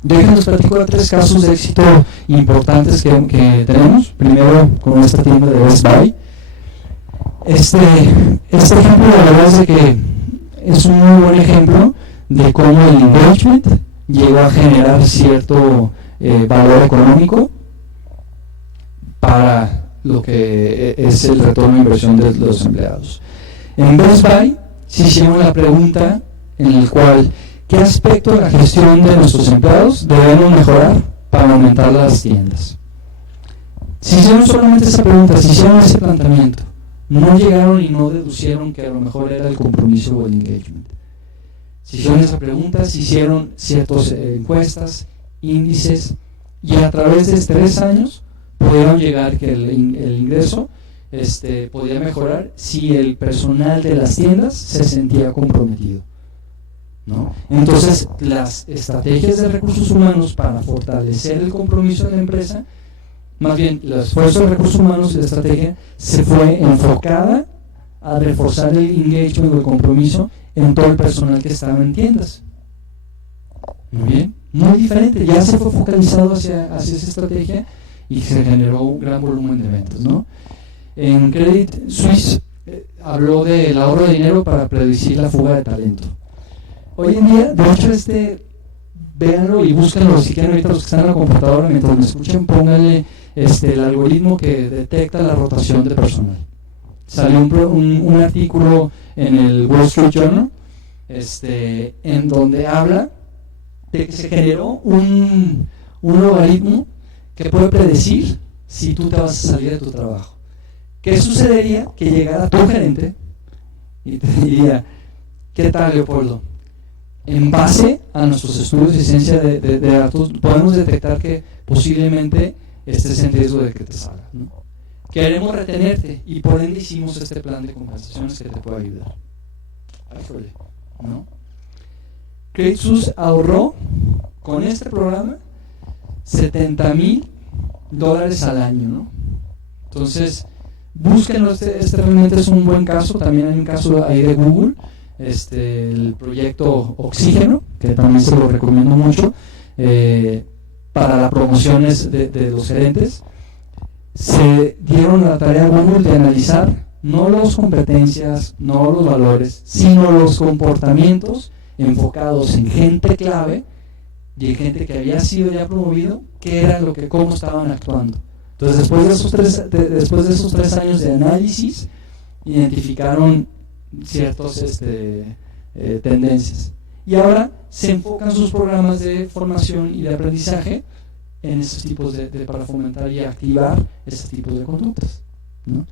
déjenos platicar 3 casos de éxito importantes que tenemos. Primero, con esta tienda de Best Buy. Este ejemplo, la verdad es de que es un muy buen ejemplo de cómo el engagement llegó a generar cierto valor económico para lo que es el retorno de inversión de los empleados. En Best Buy se hicieron la pregunta en la cual, ¿qué aspecto de la gestión de nuestros empleados debemos mejorar para aumentar las tiendas? Si hicieron solamente esa pregunta, si hicieron ese planteamiento, no llegaron y no deducieron que a lo mejor era el compromiso o el engagement. Se hicieron esa pregunta, se hicieron ciertas encuestas, índices, y a través de 3 años pudieron llegar que el ingreso podía mejorar si el personal de las tiendas se sentía comprometido, ¿no? Entonces, las estrategias de recursos humanos para fortalecer el compromiso de la empresa, más bien, el esfuerzo de recursos humanos y la estrategia se fue enfocada a reforzar el engagement o el compromiso en todo el personal que estaba en tiendas. Muy bien, muy diferente, ya se fue focalizado hacia esa estrategia y se generó un gran volumen de ventas, ¿no? En Credit Suisse habló del ahorro de dinero para predecir la fuga de talento. Hoy en día, de hecho, véanlo y búsquenlo si quieren ahorita los que están en la computadora, mientras me escuchen, pónganle el algoritmo que detecta la rotación de personal. Salió un artículo en el Wall Street Journal en donde habla de que se generó un logaritmo que puede predecir si tú te vas a salir de tu trabajo. ¿Qué sucedería? Que llegara tu gerente y te diría, ¿qué tal, Leopoldo? En base a nuestros estudios de ciencia de datos, podemos detectar que posiblemente estés en riesgo de que te salga, ¿no? Queremos retenerte y por ende hicimos este plan de compensaciones que te puede ayudar. ¿No? Credit Suisse ahorró con este programa $70,000 al año, ¿no? Entonces, búsquenlo, este realmente es un buen caso. También hay un caso ahí de Google, el proyecto Oxígeno, que también se lo recomiendo mucho, para las promociones de los gerentes. Se dieron a la tarea a Google de analizar no las competencias, no los valores, sino los comportamientos enfocados en gente clave y en gente que había sido ya promovido, qué era cómo estaban actuando. Entonces, después de esos 3 años de análisis, identificaron ciertas tendencias. Y ahora se enfocan sus programas de formación y de aprendizaje en esos tipos para fomentar y activar esos tipos de conductas, ¿no?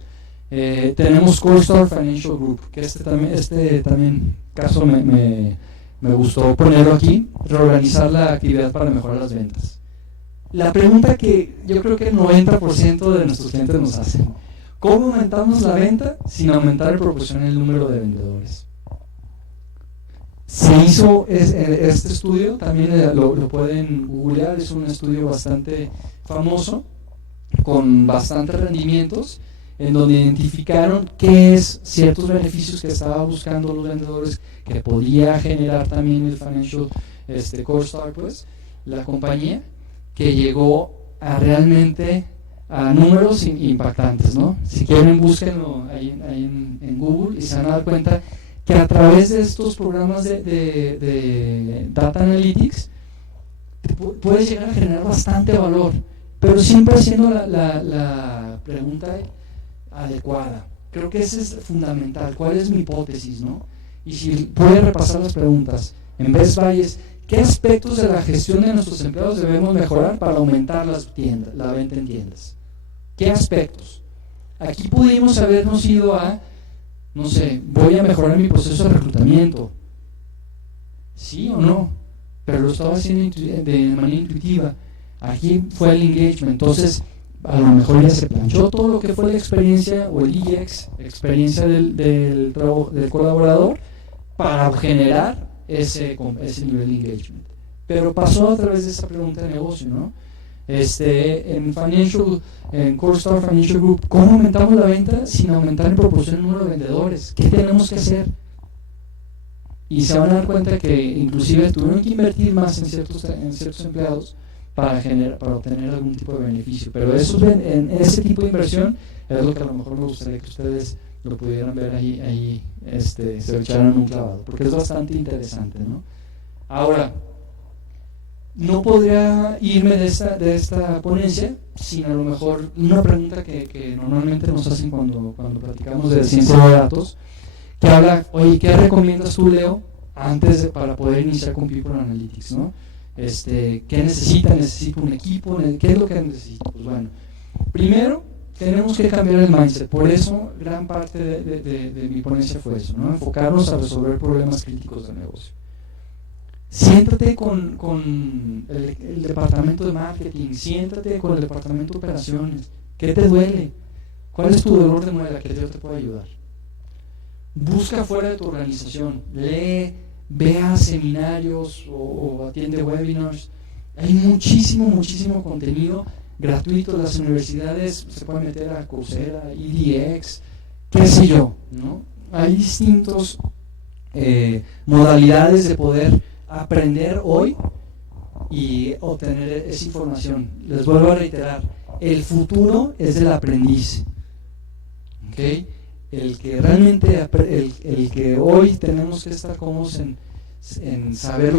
Tenemos CoreStar Financial Group, que también caso me gustó ponerlo aquí, reorganizar la actividad para mejorar las ventas. La pregunta que yo creo que el 90% de nuestros clientes nos hacen: ¿cómo aumentamos la venta sin aumentar el proporcional número de vendedores? Se hizo este estudio, también lo pueden googlear, es un estudio bastante famoso, con bastantes rendimientos, en donde identificaron qué es ciertos beneficios que estaba buscando los vendedores, que podía generar también el Financial CoreStar, pues, la compañía, que llegó a realmente a números impactantes, ¿no? Si quieren, búsquenlo ahí en Google y se van a dar cuenta que a través de estos programas de Data Analytics puedes llegar a generar bastante valor, pero siempre haciendo la pregunta adecuada. Creo que eso es fundamental. ¿Cuál es mi hipótesis, no? Y si puedes repasar las preguntas en Best Buy es, ¿qué aspectos de la gestión de nuestros empleados debemos mejorar para aumentar la venta en tiendas? ¿Qué aspectos? Aquí pudimos habernos ido a, no sé, voy a mejorar mi proceso de reclutamiento. ¿Sí o no? Pero lo estaba haciendo de manera intuitiva. Aquí fue el engagement. Entonces, a lo mejor ya se planchó todo lo que fue la experiencia o el EX, experiencia del colaborador, para generar ese nivel de engagement. Pero pasó a través de esa pregunta de negocio, ¿no? En CoreStar Financial Group, ¿cómo aumentamos la venta sin aumentar en proporción el número de vendedores? ¿Qué tenemos que hacer? Y se van a dar cuenta que inclusive tuvieron que invertir más en ciertos empleados para obtener algún tipo de beneficio. Pero en ese tipo de inversión es lo que a lo mejor me gustaría que ustedes lo pudieran ver ahí se echaran un clavado, porque es bastante interesante, ¿no? Ahora, no podría irme de esta ponencia sin a lo mejor una pregunta que normalmente nos hacen cuando platicamos de ciencia de datos, que habla, oye, ¿qué recomiendas tú, Leo, para poder iniciar con People Analytics, ¿no? ¿Qué necesita? ¿Necesita un equipo? ¿Qué es lo que necesito? Pues bueno, primero tenemos que cambiar el mindset. Por eso gran parte de mi ponencia fue eso, ¿no? Enfocarnos a resolver problemas críticos del negocio. Siéntate con el departamento de marketing, siéntate con el departamento de operaciones. ¿Qué te duele? ¿Cuál es tu dolor de muela que yo te pueda ayudar? Busca fuera de tu organización, lee, vea seminarios o atiende webinars. Hay muchísimo contenido gratuito. Las universidades se pueden meter a Coursera, EDX, qué sé yo, ¿no? Hay distintos modalidades de poder aprender hoy y obtener esa información. Les vuelvo a reiterar, el futuro es del aprendiz, ¿okay? El que realmente, el que hoy tenemos que estar cómodos en saber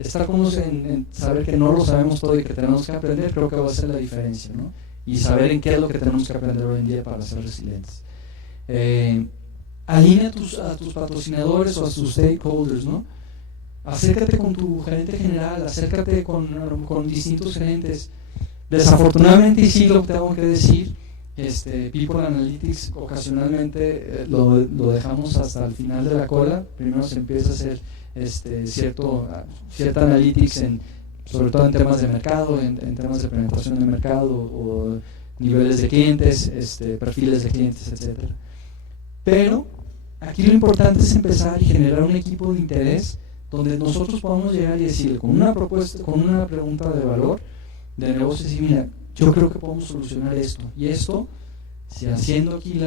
estar cómodos en saber que no lo sabemos todo y que tenemos que aprender, creo que va a ser la diferencia, ¿no? Y saber en qué es lo que tenemos que aprender hoy en día para ser resilientes. Alinea a tus patrocinadores o a tus stakeholders, ¿no? Acércate con tu gerente general, acércate con distintos gerentes. Desafortunadamente, y sí lo tengo que decir, People Analytics ocasionalmente lo dejamos hasta el final de la cola. Primero se empieza a hacer cierta analytics sobre todo en temas de mercado, en temas de penetración de mercado o niveles de clientes, perfiles de clientes, etcétera. Pero aquí lo importante es empezar y generar un equipo de interés donde nosotros podamos llegar y decirle con una propuesta, con una pregunta de valor de negocio, y mira, yo creo que podemos solucionar esto y esto, si haciendo aquí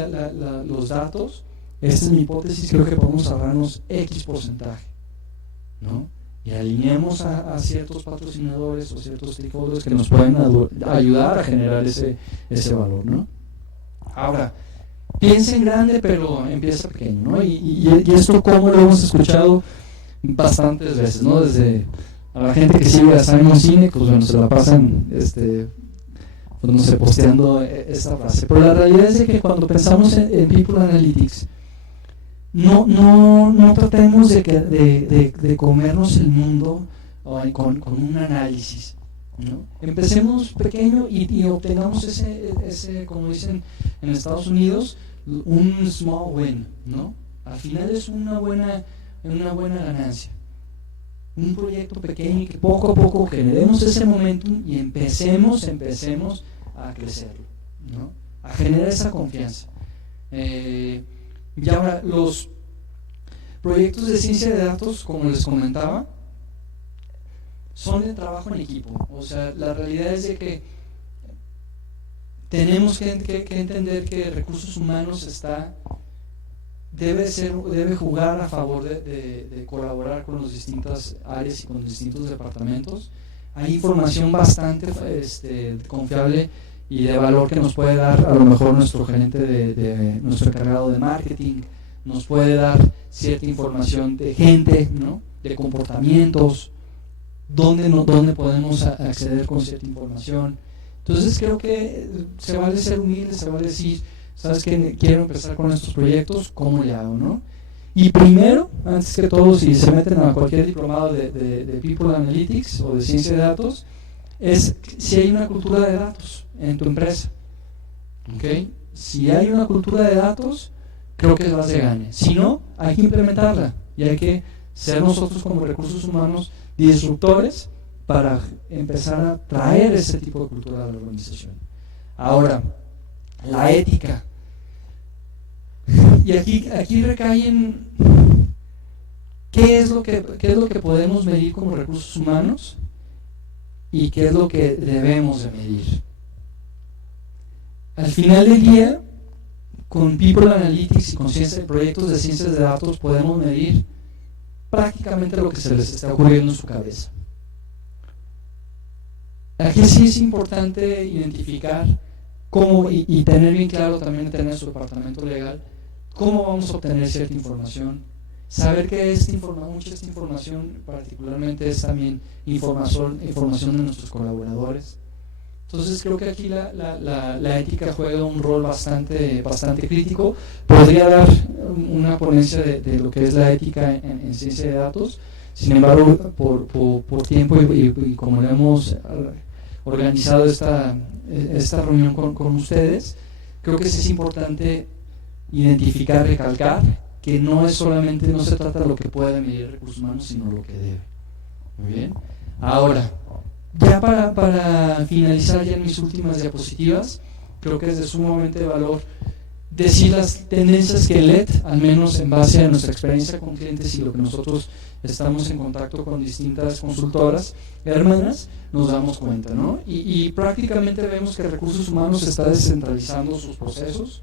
los datos, esta es mi hipótesis, creo que podemos ahorrarnos X porcentaje, ¿no? Y alineamos a ciertos patrocinadores o ciertos stakeholders que nos pueden ayudar a generar ese valor, ¿no? Ahora, piensa en grande, pero empieza pequeño, ¿no? Y esto, como lo hemos escuchado bastantes veces, ¿no? Desde a la gente que sigue a Simon Sinek, pues bueno, se la pasan pues no sé, posteando esta frase. Pero la realidad es de que cuando pensamos en People Analytics, no tratemos de comernos el mundo con un análisis, ¿no? Empecemos pequeño y obtengamos ese, como dicen en Estados Unidos, un small win, ¿no? Al final es una buena ganancia. Un proyecto pequeño y que poco a poco generemos ese momentum y empecemos a crecerlo, ¿no? A generar esa confianza. Y ahora, los proyectos de ciencia de datos, como les comentaba, son de trabajo en equipo. O sea, la realidad es de que tenemos que entender que recursos humanos debe jugar a favor de colaborar con las distintas áreas y con los distintos departamentos. Hay información bastante confiable y de valor que nos puede dar a lo mejor nuestro gerente nuestro encargado de marketing, nos puede dar cierta información de gente, ¿no? De comportamientos, dónde podemos acceder con cierta información. Entonces creo que se vale ser humilde, se vale decir, ¿sabes qué? Quiero empezar con estos proyectos, ¿cómo le hago, no? Y primero, antes que todo, si se meten a cualquier diplomado de People Analytics o de ciencia de datos, es si hay una cultura de datos en tu empresa. ¿Okay? Si hay una cultura de datos, creo que vas de gane. Si no, hay que implementarla y hay que ser nosotros como recursos humanos disruptores para empezar a traer ese tipo de cultura a la organización. Ahora, la ética. Y aquí recae en qué es lo que podemos medir como recursos humanos y qué es lo que debemos de medir. Al final del día, con People Analytics y con proyectos de ciencias de datos podemos medir prácticamente lo que se les está ocurriendo en su cabeza. Aquí sí es importante identificar cómo y tener bien claro también tener su departamento legal cómo vamos a obtener cierta información, saber que mucha de esta información particularmente es también información de nuestros colaboradores. Entonces creo que aquí la ética juega un rol bastante crítico. Podría dar una ponencia de lo que es la ética en ciencia de datos, sin embargo por tiempo y como le hemos organizado esta reunión con ustedes, creo que sí es importante identificar, recalcar que no se trata de lo que puede medir recursos humanos, sino lo que debe. Muy bien. Ahora, ya para finalizar ya en mis últimas diapositivas, creo que es de sumamente valor decir las tendencias que LED, al menos en base a nuestra experiencia con clientes y lo que nosotros estamos en contacto con distintas consultoras hermanas, nos damos cuenta, ¿no? Y prácticamente vemos que recursos humanos está descentralizando sus procesos,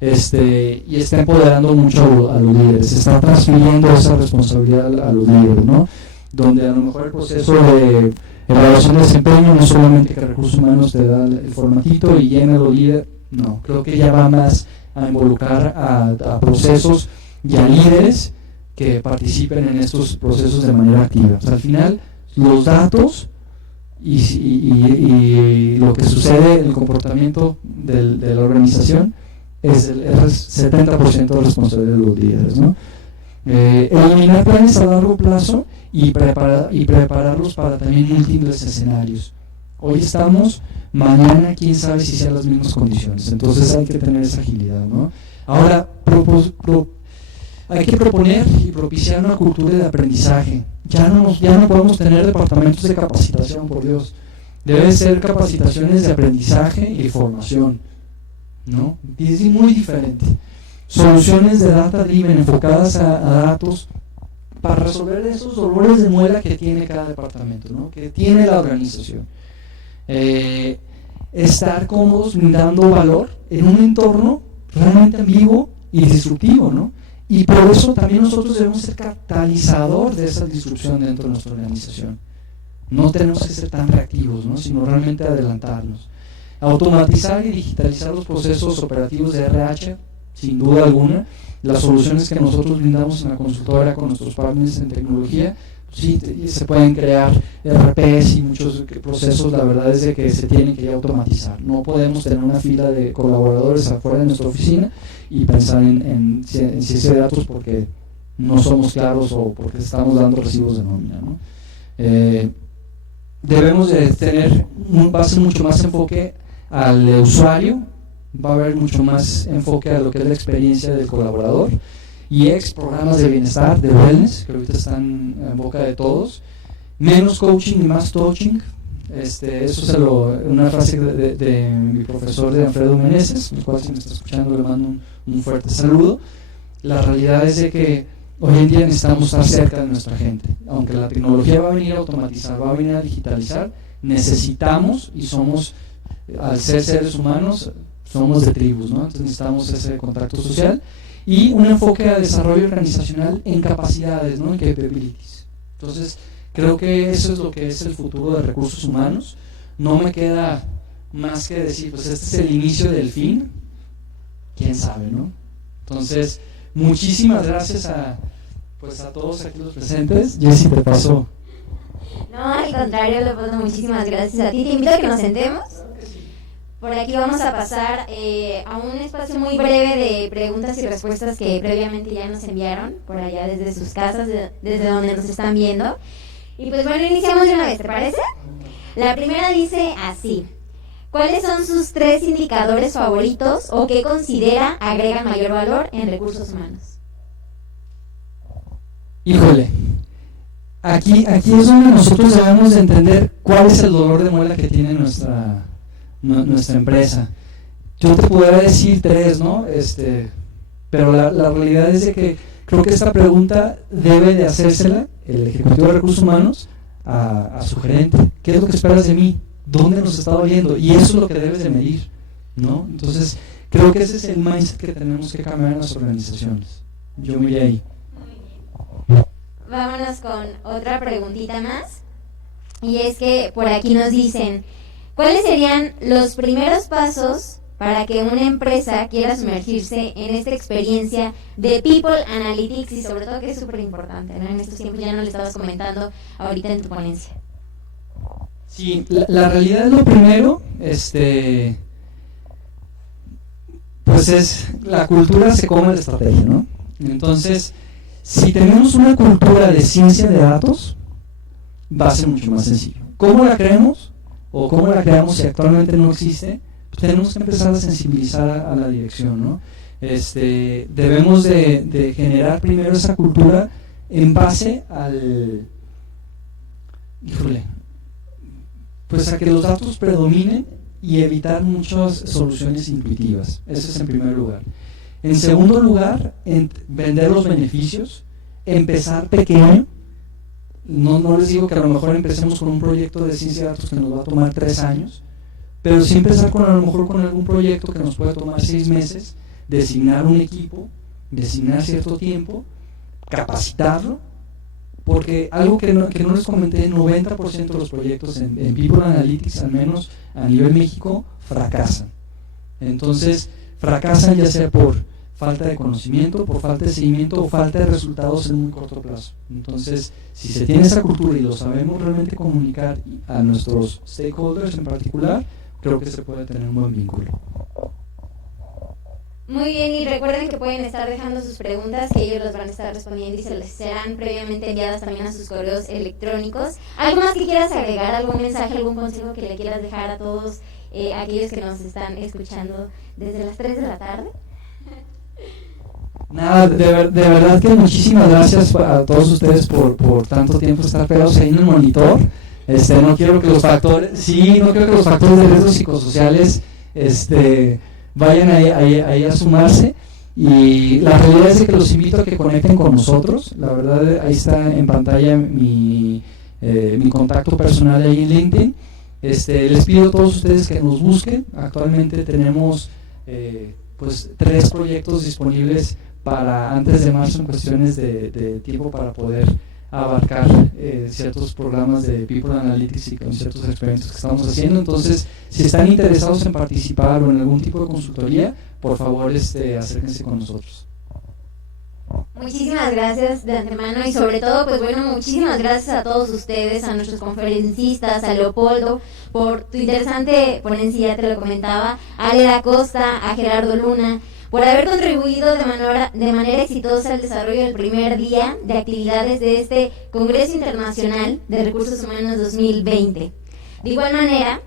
y está empoderando mucho a los líderes, está transfiriendo esa responsabilidad a los líderes, ¿no? Donde a lo mejor el proceso de evaluación de desempeño no es solamente que recursos humanos te da el formatito y llena los líderes, no, creo que ya va más a involucrar a procesos y a líderes que participen en estos procesos de manera activa. O sea, al final, los datos y lo que sucede en el comportamiento de la organización es el 70% de responsabilidad de los líderes, ¿no? Eliminar planes a largo plazo y prepararlos para también múltiples escenarios. Hoy estamos, mañana quién sabe si sean las mismas condiciones, entonces hay que tener esa agilidad, ¿no? Ahora, hay que proponer y propiciar una cultura de aprendizaje. Ya no podemos tener departamentos de capacitación, por Dios. Deben ser capacitaciones de aprendizaje y formación, ¿no? Y es muy diferente. Soluciones de data driven enfocadas a datos para resolver esos dolores de muela que tiene cada departamento, ¿no? Que tiene la organización. Estar cómodos brindando valor en un entorno realmente ambiguo y disruptivo, ¿no? Y por eso también nosotros debemos ser catalizador de esa disrupción dentro de nuestra organización. No tenemos que ser tan reactivos, ¿no? Sino realmente adelantarnos. Automatizar y digitalizar los procesos operativos de RH, sin duda alguna. Las soluciones que nosotros brindamos en la consultora con nuestros partners en tecnología, sí, se pueden crear RPs y muchos procesos, la verdad es de que se tienen que automatizar. No podemos tener una fila de colaboradores afuera de nuestra oficina y pensar en ciencia de datos porque no somos claros o porque estamos dando recibos de nómina, ¿no? Debemos de tener, va a ser mucho más enfoque al usuario, va a haber mucho más enfoque a lo que es la experiencia del colaborador. Programas de bienestar, de wellness, que ahorita están en boca de todos, menos coaching y más touching. Eso una frase de mi profesor de Alfredo Meneses, el cual si me está escuchando le mando un fuerte saludo. La realidad es de que hoy en día necesitamos estar cerca de nuestra gente, aunque la tecnología va a venir a automatizar, va a venir a digitalizar, necesitamos y somos, al ser seres humanos, somos de tribus, ¿no? Entonces necesitamos ese contacto social y un enfoque a desarrollo organizacional en capacidades, ¿no? En capabilities. Entonces creo que eso es lo que es el futuro de recursos humanos. No me queda más que decir, pues este es el inicio del fin, quién sabe, ¿no? Entonces, muchísimas gracias a todos aquí los presentes. Jessy, te paso. No, al contrario, Leopoldo, muchísimas gracias a ti. Te invito a que nos sentemos. Por aquí vamos a pasar a un espacio muy breve de preguntas y respuestas que previamente ya nos enviaron por allá desde sus casas, desde donde nos están viendo. Y pues bueno, iniciamos de una vez, ¿te parece? La primera dice así: ¿cuáles son sus 3 indicadores favoritos o qué considera agregan mayor valor en recursos humanos? Híjole, aquí es donde nosotros debemos de entender cuál es el dolor de muela que tiene nuestra empresa. Yo te podría decir 3, ¿no? Pero la realidad es de que creo que esta pregunta debe de hacérsela el ejecutivo de recursos humanos a su gerente. ¿Qué es lo que esperas de mí? ¿Dónde nos está doliendo? Y eso es lo que debes de medir, ¿no? Entonces, creo que ese es el mindset que tenemos que cambiar en las organizaciones. Yo me iría ahí. Vámonos con otra preguntita más. Y es que por aquí nos dicen: ¿cuáles serían los primeros pasos para que una empresa quiera sumergirse en esta experiencia de People Analytics? Y sobre todo, que es súper importante, ¿no? En estos tiempos, ya no lo estabas comentando ahorita en tu ponencia. Sí, la realidad es lo primero, pues es, la cultura se come la estrategia, ¿no? Entonces, si tenemos una cultura de ciencia de datos, va a ser mucho más sencillo. ¿Cómo la creemos? O cómo la creamos si actualmente no existe, pues tenemos que empezar a sensibilizar a la dirección, ¿no? Debemos de generar primero esa cultura en base al, pues a que los datos predominen y evitar muchas soluciones intuitivas. Eso es en primer lugar. En segundo lugar, vender los beneficios, empezar pequeño. No les digo que a lo mejor empecemos con un proyecto de ciencia de datos que nos va a tomar 3 años, pero sí empezar a lo mejor con algún proyecto que nos pueda tomar 6 meses, designar un equipo, designar cierto tiempo, capacitarlo, porque algo que no les comenté, 90% de los proyectos en People Analytics, al menos a nivel México, fracasan. Entonces, fracasan ya sea por falta de conocimiento, por falta de seguimiento o falta de resultados en muy corto plazo. Entonces, si se tiene esa cultura y lo sabemos realmente comunicar a nuestros stakeholders en particular, creo que se puede tener un buen vínculo. Muy bien, y recuerden que pueden estar dejando sus preguntas, que ellos las van a estar respondiendo y se les serán previamente enviadas también a sus correos electrónicos. ¿Algo más que quieras agregar? ¿Algún mensaje, algún consejo que le quieras dejar a todos aquellos que nos están escuchando desde las 3 de la tarde? Nada, de verdad que muchísimas gracias a todos ustedes por tanto tiempo estar pegados ahí en el monitor. No quiero que los factores de riesgo psicosociales vayan ahí a sumarse, y la realidad es que los invito a que conecten con nosotros. La verdad, ahí está en pantalla mi contacto personal ahí en LinkedIn. Les pido a todos ustedes que nos busquen. Actualmente tenemos pues 3 proyectos disponibles para antes de marzo en cuestiones de tiempo para poder abarcar ciertos programas de People Analytics y con ciertos experimentos que estamos haciendo. Entonces, si están interesados en participar o en algún tipo de consultoría, por favor acérquense con nosotros. Muchísimas gracias de antemano, y sobre todo, pues bueno, muchísimas gracias a todos ustedes, a nuestros conferencistas, a Leopoldo, por tu interesante ponencia, ya te lo comentaba, a Ale da Costa, a Gerardo Luna, por haber contribuido de manera exitosa al desarrollo del primer día de actividades de este Congreso Internacional de Recursos Humanos 2020. De igual manera,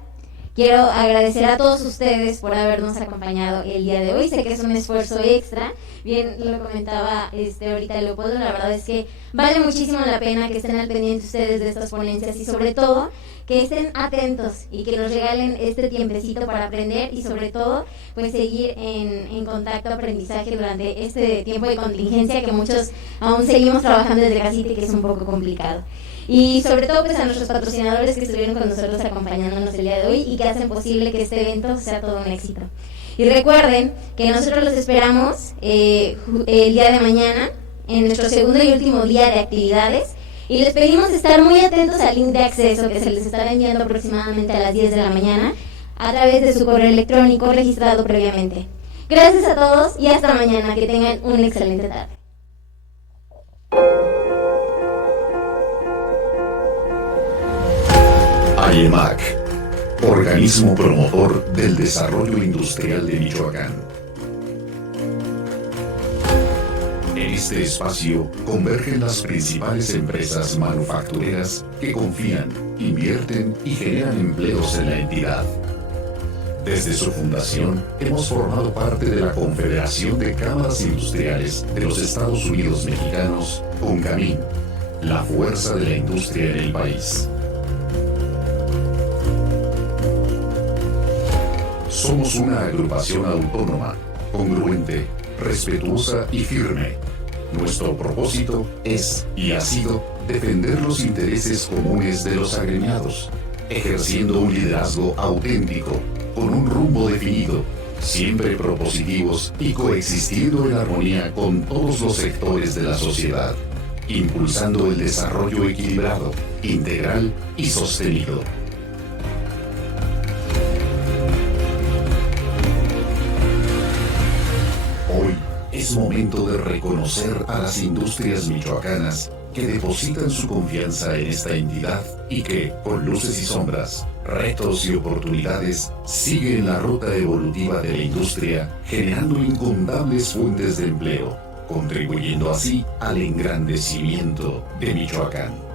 quiero agradecer a todos ustedes por habernos acompañado el día de hoy. Sé que es un esfuerzo extra, bien lo comentaba ahorita Leopoldo, la verdad es que vale muchísimo la pena que estén al pendiente ustedes de estas ponencias, y sobre todo que estén atentos y que nos regalen este tiempecito para aprender, y sobre todo pues seguir en contacto, aprendizaje durante este tiempo de contingencia que muchos aún seguimos trabajando desde casita y que es un poco complicado. Y sobre todo pues a nuestros patrocinadores que estuvieron con nosotros acompañándonos el día de hoy y que hacen posible que este evento sea todo un éxito. Y recuerden que nosotros los esperamos el día de mañana en nuestro segundo y último día de actividades, y les pedimos estar muy atentos al link de acceso que se les estará enviando aproximadamente a las 10 de la mañana a través de su correo electrónico registrado previamente. Gracias a todos y hasta mañana. Que tengan una excelente tarde. AIEMAC, organismo promotor del desarrollo industrial de Michoacán. En este espacio convergen las principales empresas manufactureras que confían, invierten y generan empleos en la entidad. Desde su fundación, hemos formado parte de la Confederación de Cámaras Industriales de los Estados Unidos Mexicanos, CONCAMIN, la fuerza de la industria en el país. Somos una agrupación autónoma, congruente, respetuosa y firme. Nuestro propósito es y ha sido defender los intereses comunes de los agremiados, ejerciendo un liderazgo auténtico, con un rumbo definido, siempre propositivos y coexistiendo en armonía con todos los sectores de la sociedad, impulsando el desarrollo equilibrado, integral y sostenido. Hoy es momento de reconocer a las industrias michoacanas que depositan su confianza en esta entidad y que, con luces y sombras, retos y oportunidades, siguen la ruta evolutiva de la industria, generando incontables fuentes de empleo, contribuyendo así al engrandecimiento de Michoacán.